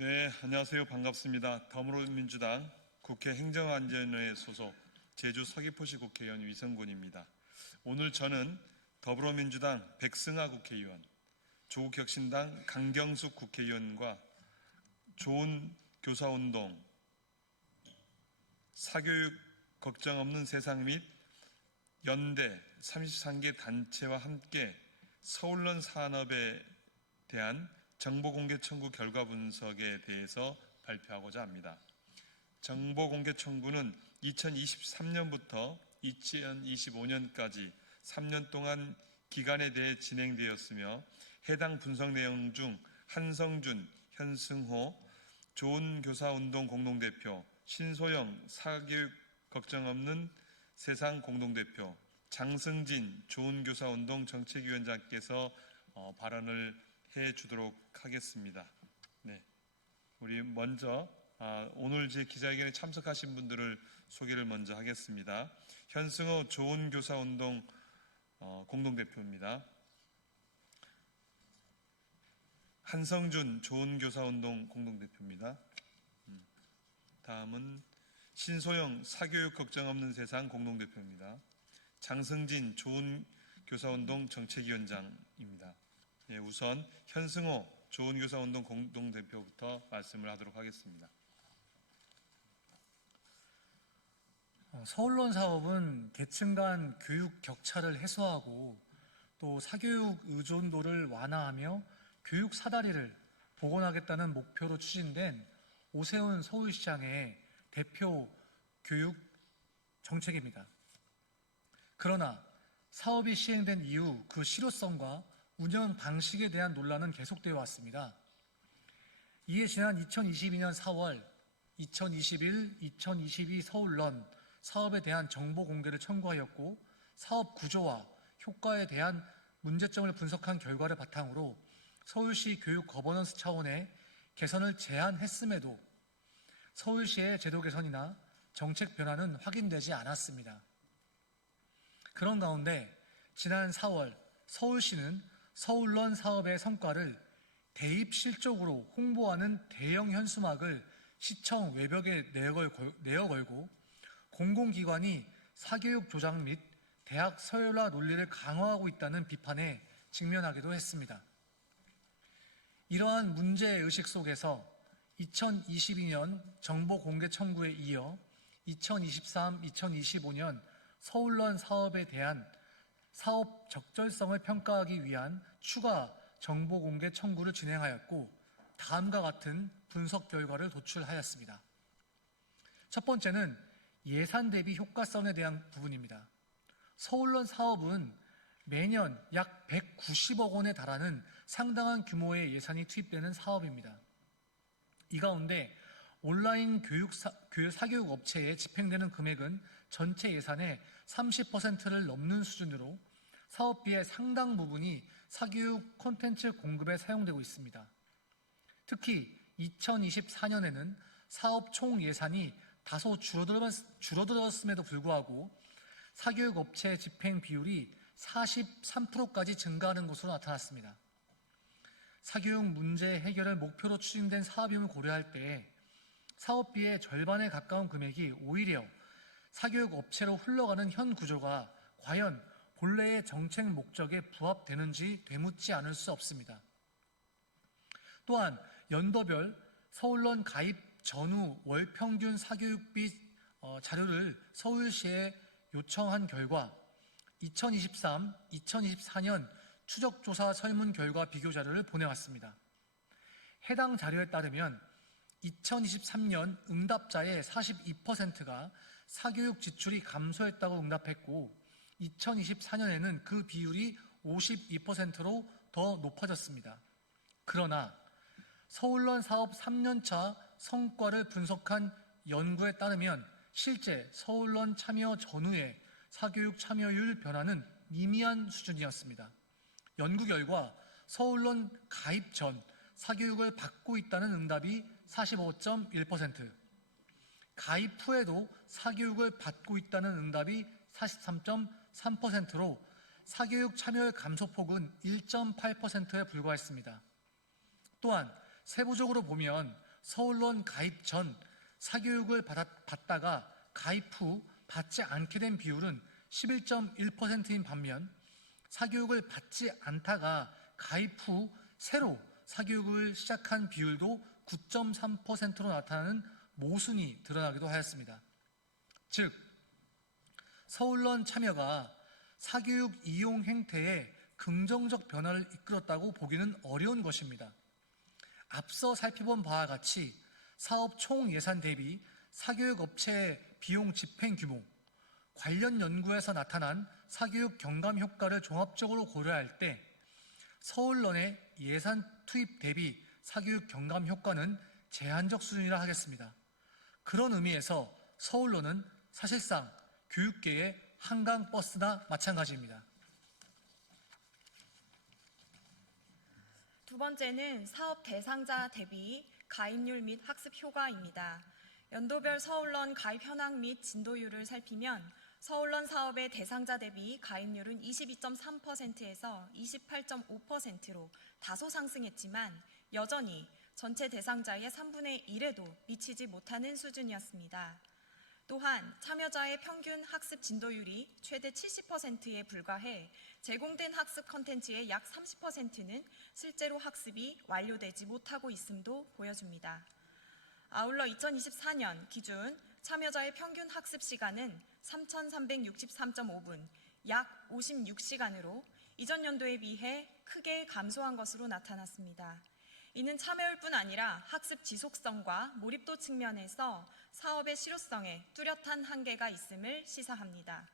네, 안녕하세요. 반갑습니다. 더불어민주당 국회 행정안전회 소속 제주 서귀포시 국회의원 위성군입니다. 오늘 저는 더불어민주당 백승아 국회의원, 조국혁신당 강경숙 국회의원과 좋은 교사운동, 사교육 걱정 없는 세상 및 연대 33개 단체와 함께 서울론 산업에 대한 정보공개 청구 결과 분석에 대해서 발표하고자 합니다. 정보공개 청구는 2023년부터 2025년까지 3년 동안 기간에 대해 진행되었으며 해당 분석 내용 중 한성준, 현승호, 좋은 교사운동 공동대표, 신소영 사교육 걱정 없는 세상 공동대표, 장승진 좋은 교사운동 정책위원장께서 어, 발언을 해 주도록 하겠습니다. 네. 우리 먼저 아, 오늘 제 기자회견에 참석하신 분들을 소개를 먼저 하겠습니다. 현승호 좋은 교사 운동 어, 공동 대표입니다. 한성준 좋은 교사 운동 공동 대표입니다. 음. 다음은 신소영 사교육 걱정 없는 세상 공동 대표입니다. 장승진 좋은 교사 운동 정책위원장입니다. 예, 우선 현승호 좋은 교사 운동 공동 대표부터 말씀을 하도록 하겠습니다. 어, 서울론 사업은 계층 간 교육 격차를 해소하고 또 사교육 의존도를 완화하며 교육 사다리를 복원하겠다는 목표로 추진된 오세훈 서울시장의 대표 교육 정책입니다. 그러나 사업이 시행된 이후 그 실효성과 운영 방식에 대한 논란은 계속되어 왔습니다. 이에 지난 2022년 4월 2021, 2022 서울런 사업에 대한 정보 공개를 청구하였고 사업 구조와 효과에 대한 문제점을 분석한 결과를 바탕으로 서울시 교육 거버넌스 차원의 개선을 제안했음에도 서울시의 제도 개선이나 정책 변화는 확인되지 않았습니다. 그런 가운데 지난 4월 서울시는 서울런 사업의 성과를 대입 실적으로 홍보하는 대형 현수막을 시청 외벽에 내어 걸고 공공기관이 사교육 조작 및 대학 서열화 논리를 강화하고 있다는 비판에 직면하기도 했습니다. 이러한 문제의식 속에서 2022년 정보 공개 청구에 이어 2023, 2025년 서울런 사업에 대한 사업 적절성을 평가하기 위한 추가 정보 공개 청구를 진행하였고 다음과 같은 분석 결과를 도출하였습니다. 첫 번째는 예산 대비 효과성에 대한 부분입니다. 서울론 사업은 매년 약 190억 원에 달하는 상당한 규모의 예산이 투입되는 사업입니다. 이 가운데 온라인 교육 사, 사교육 업체에 집행되는 금액은 전체 예산의 30%를 넘는 수준으로 사업비의 상당 부분이 사교육 콘텐츠 공급에 사용되고 있습니다. 특히 2024년에는 사업 총 예산이 다소 줄어들었음에도 불구하고 사교육 업체 집행 비율이 43%까지 증가하는 것으로 나타났습니다. 사교육 문제 해결을 목표로 추진된 사업임을 고려할 때 사업비의 절반에 가까운 금액이 오히려 사교육 업체로 흘러가는 현 구조가 과연 본래의 정책 목적에 부합되는지 되묻지 않을 수 없습니다. 또한 연도별 서울론 가입 전후 월 평균 사교육비 어, 자료를 서울시에 요청한 결과 2023, 2024년 추적조사 설문 결과 비교 자료를 보내왔습니다. 해당 자료에 따르면 2023년 응답자의 42%가 사교육 지출이 감소했다고 응답했고 2024년에는 그 비율이 52%로 더 높아졌습니다. 그러나 서울론 사업 3년차 성과를 분석한 연구에 따르면 실제 서울론 참여 전후의 사교육 참여율 변화는 미미한 수준이었습니다. 연구 결과 서울론 가입 전 사교육을 받고 있다는 응답이 45.1%, 가입 후에도 사교육을 받고 있다는 응답이 43.3%로 사교육 참여율 감소폭은 1.8%에 불과했습니다. 또한 세부적으로 보면 서울론 가입 전 사교육을 받았, 받다가 가입 후 받지 않게 된 비율은 11.1%인 반면 사교육을 받지 않다가 가입 후 새로 사교육을 시작한 비율도 9.3%로 나타나는 모순이 드러나기도 하였습니다. 즉, 서울론 참여가 사교육 이용 행태에 긍정적 변화를 이끌었다고 보기는 어려운 것입니다. 앞서 살펴본 바와 같이 사업 총 예산 대비 사교육 업체의 비용 집행 규모, 관련 연구에서 나타난 사교육 경감 효과를 종합적으로 고려할 때 서울론의 예산 투입 대비 사교육 경감 효과는 제한적 수준이라 하겠습니다. 그런 의미에서 서울론은 사실상 교육계의 한강 버스나 마찬가지입니다. 두 번째는 사업 대상자 대비 가입률 및 학습 효과입니다. 연도별 서울런 가입 현황 및 진도율을 살피면 서울런 사업의 대상자 대비 가입률은 22.3%에서 28.5%로 다소 상승했지만 여전히 전체 대상자의 3분의 1에도 미치지 못하는 수준이었습니다. 또한 참여자의 평균 학습 진도율이 최대 70%에 불과해 제공된 학습 컨텐츠의 약 30%는 실제로 학습이 완료되지 못하고 있음도 보여줍니다. 아울러 2024년 기준 참여자의 평균 학습 시간은 3,363.5분, 약 56시간으로 이전 연도에 비해 크게 감소한 것으로 나타났습니다. 이는 참여율뿐 아니라 학습 지속성과 몰입도 측면에서 사업의 실효성에 뚜렷한 한계가 있음을 시사합니다.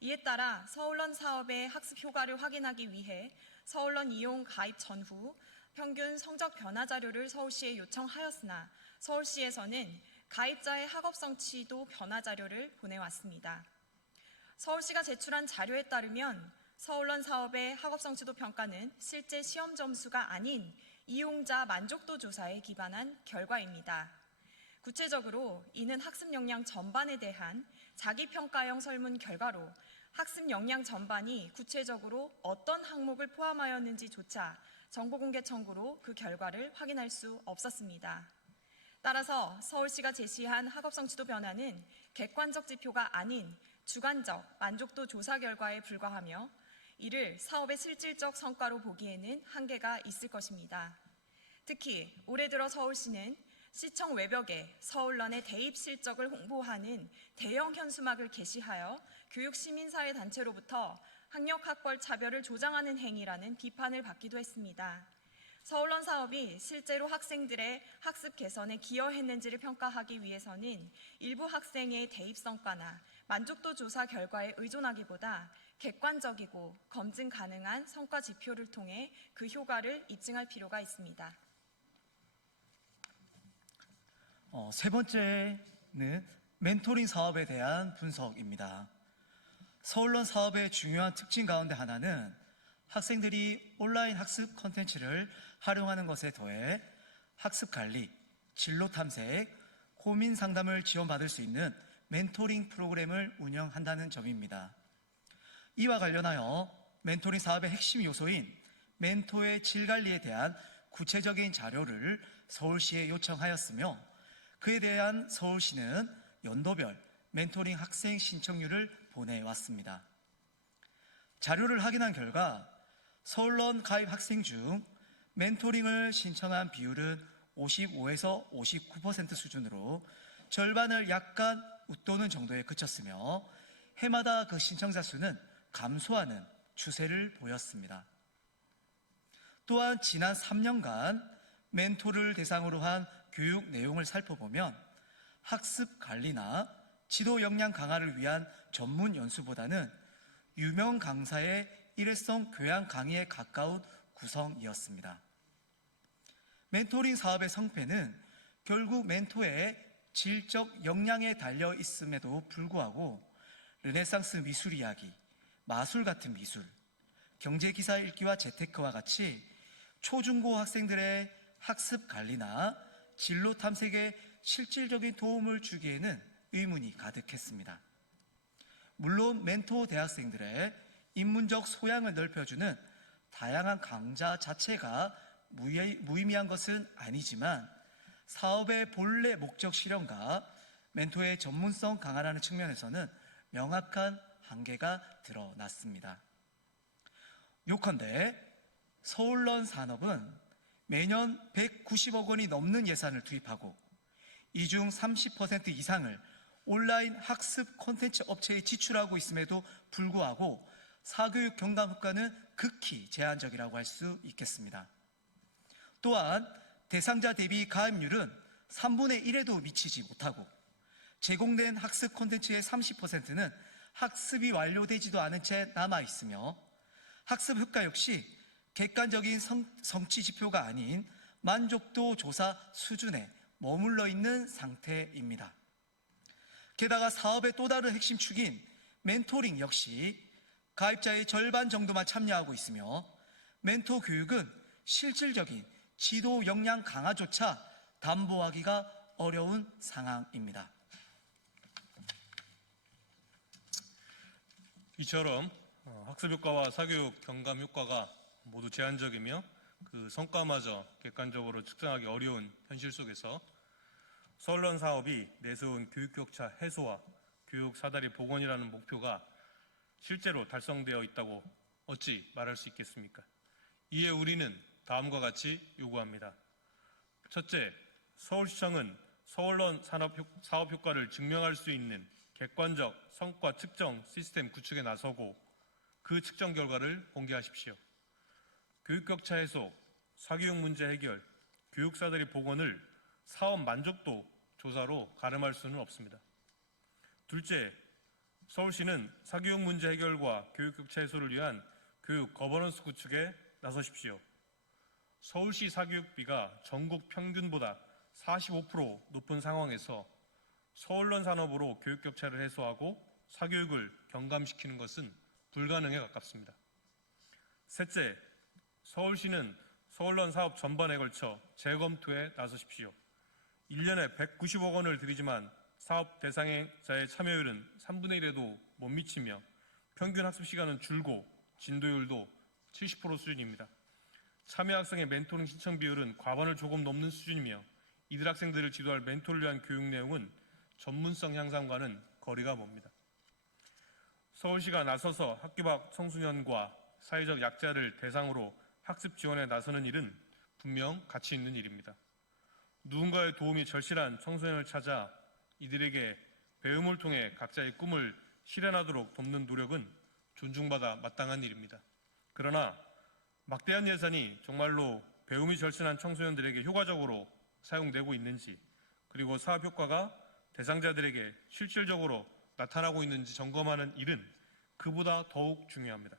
이에 따라 서울런 사업의 학습 효과를 확인하기 위해 서울런 이용 가입 전후 평균 성적 변화 자료를 서울시에 요청하였으나 서울시에서는 가입자의 학업 성취도 변화 자료를 보내왔습니다. 서울시가 제출한 자료에 따르면 서울런 사업의 학업 성취도 평가는 실제 시험 점수가 아닌 이용자 만족도 조사에 기반한 결과입니다. 구체적으로 이는 학습 역량 전반에 대한 자기평가형 설문 결과로 학습 역량 전반이 구체적으로 어떤 항목을 포함하였는지조차 정보공개 청구로 그 결과를 확인할 수 없었습니다. 따라서 서울시가 제시한 학업 성취도 변화는 객관적 지표가 아닌 주관적 만족도 조사 결과에 불과하며 이를 사업의 실질적 성과로 보기에는 한계가 있을 것입니다. 특히 올해 들어 서울시는 시청 외벽에 서울런의 대입 실적을 홍보하는 대형 현수막을 게시하여 교육 시민사회 단체로부터 학력 학벌 차별을 조장하는 행위라는 비판을 받기도 했습니다. 서울런 사업이 실제로 학생들의 학습 개선에 기여했는지를 평가하기 위해서는 일부 학생의 대입 성과나 만족도 조사 결과에 의존하기보다 객관적이고 검증 가능한 성과 지표를 통해 그 효과를 입증할 필요가 있습니다. 어, 세 번째는 멘토링 사업에 대한 분석입니다. 서울론 사업의 중요한 특징 가운데 하나는 학생들이 온라인 학습 컨텐츠를 활용하는 것에 더해 학습 관리, 진로 탐색, 고민 상담을 지원받을 수 있는 멘토링 프로그램을 운영한다는 점입니다. 이와 관련하여 멘토링 사업의 핵심 요소인 멘토의 질 관리에 대한 구체적인 자료를 서울시에 요청하였으며 그에 대한 서울시는 연도별 멘토링 학생 신청률을 보내왔습니다. 자료를 확인한 결과 서울론 가입 학생 중 멘토링을 신청한 비율은 55에서 59% 수준으로 절반을 약간 웃도는 정도에 그쳤으며 해마다 그 신청자 수는 감소하는 추세를 보였습니다. 또한 지난 3년간 멘토를 대상으로 한 교육 내용을 살펴보면 학습 관리나 지도 역량 강화를 위한 전문 연수보다는 유명 강사의 일회성 교양 강의에 가까운 구성이었습니다. 멘토링 사업의 성패는 결국 멘토의 질적 역량에 달려 있음에도 불구하고 르네상스 미술 이야기, 마술 같은 미술, 경제 기사 읽기와 재테크와 같이 초중고 학생들의 학습 관리나 진로 탐색에 실질적인 도움을 주기에는 의문이 가득했습니다. 물론 멘토 대학생들의 인문적 소양을 넓혀주는 다양한 강좌 자체가 무의- 무의미한 것은 아니지만 사업의 본래 목적 실현과 멘토의 전문성 강화라는 측면에서는 명확한 한계가 드러났습니다. 요컨대 서울런 산업은 매년 190억 원이 넘는 예산을 투입하고 이 중 30% 이상을 온라인 학습 콘텐츠 업체에 지출하고 있음에도 불구하고 사교육 경감 효과는 극히 제한적이라고 할 수 있겠습니다. 또한 대상자 대비 가입률은 3분의 1에도 미치지 못하고 제공된 학습 콘텐츠의 30%는 학습이 완료되지도 않은 채 남아 있으며 학습 효과 역시 객관적인 성, 성취 지표가 아닌 만족도 조사 수준에 머물러 있는 상태입니다. 게다가 사업의 또 다른 핵심 축인 멘토링 역시 가입자의 절반 정도만 참여하고 있으며 멘토 교육은 실질적인 지도 역량 강화조차 담보하기가 어려운 상황입니다. 이처럼 어, 학습 효과와 사교육 경감 효과가 모두 제한적이며 그 성과마저 객관적으로 측정하기 어려운 현실 속에서 서울런 사업이 내세운 교육 격차 해소와 교육 사다리 복원이라는 목표가 실제로 달성되어 있다고 어찌 말할 수 있겠습니까? 이에 우리는 다음과 같이 요구합니다. 첫째, 서울시청은 서울런 산업 효- 사업 효과를 증명할 수 있는 객관적 성과 측정 시스템 구축에 나서고 그 측정 결과를 공개하십시오. 교육 격차 해소, 사교육 문제 해결, 교육사들의 복원을 사업 만족도 조사로 가름할 수는 없습니다. 둘째, 서울시는 사교육 문제 해결과 교육 격차 해소를 위한 교육 거버넌스 구축에 나서십시오. 서울시 사교육비가 전국 평균보다 45% 높은 상황에서 서울론 산업으로 교육 격차를 해소하고 사교육을 경감시키는 것은 불가능에 가깝습니다. 셋째, 서울시는 서울론 사업 전반에 걸쳐 재검토에 나서십시오. 1년에 190억 원을 들이지만 사업 대상자의 참여율은 3분의 1에도 못 미치며 평균 학습 시간은 줄고 진도율도 70% 수준입니다. 참여 학생의 멘토링 신청 비율은 과반을 조금 넘는 수준이며 이들 학생들을 지도할 멘토를 위한 교육 내용은 전문성 향상과는 거리가 멉니다. 서울시가 나서서 학교 밖 청소년과 사회적 약자를 대상으로 학습 지원에 나서는 일은 분명 가치 있는 일입니다. 누군가의 도움이 절실한 청소년을 찾아 이들에게 배움을 통해 각자의 꿈을 실현하도록 돕는 노력은 존중받아 마땅한 일입니다. 그러나 막대한 예산이 정말로 배움이 절실한 청소년들에게 효과적으로 사용되고 있는지 그리고 사업 효과가 대상자들에게 실질적으로 나타나고 있는지 점검하는 일은 그보다 더욱 중요합니다.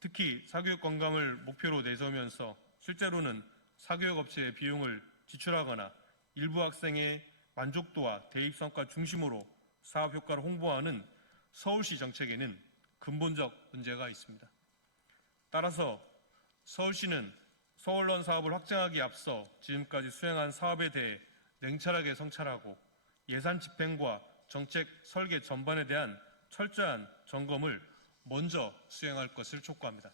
특히 사교육 건강을 목표로 내세우면서 실제로는 사교육 업체의 비용을 지출하거나 일부 학생의 만족도와 대입 성과 중심으로 사업 효과를 홍보하는 서울시 정책에는 근본적 문제가 있습니다. 따라서 서울시는 서울런 사업을 확장하기에 앞서 지금까지 수행한 사업에 대해 냉철하게 성찰하고 예산 집행과 정책 설계 전반에 대한 철저한 점검을 먼저 수행할 것을 촉구합니다.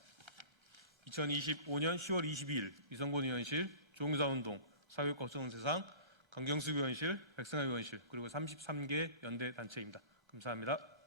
2025년 10월 22일 이성곤 의원실 조응사운동 사교육걱정세상 강경수 의원실 백승하 의원실 그리고 33개 연대 단체입니다. 감사합니다.